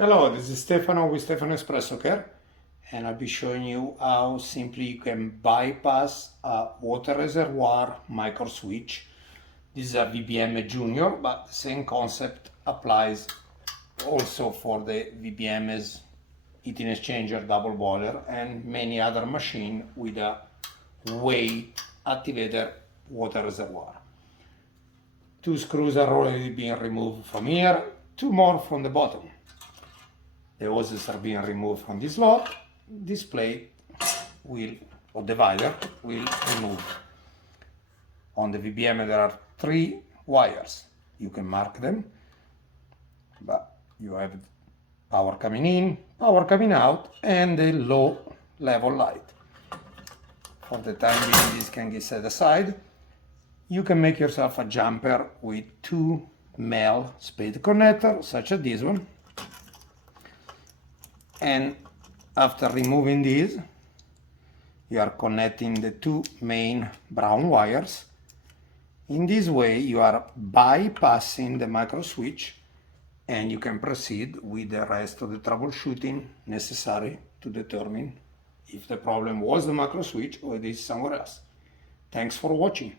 Hello, this is Stefano with Stefano Espresso Care, and I'll be showing you how simply you can bypass a water reservoir microswitch. This is a Vibiemme Junior, but the same concept applies also for the Vibiemme's heating exchanger double boiler and many other machines with a weight activated water reservoir. Two screws are already being removed from here, two more from the bottom. The hoses are being removed from this slot. This plate will, or divider, will remove. On the Vibiemme there are 3 wires. You can mark them, but you have power coming in, power coming out, and the low level light. For the time being, this can get set aside. You can make yourself a jumper with 2 male spade connectors, such as this one. And after removing these, you are connecting the 2 main brown wires. In this way, you are bypassing the micro switch, and you can proceed with the rest of the troubleshooting necessary to determine if the problem was the micro switch or it is somewhere else. Thanks for watching.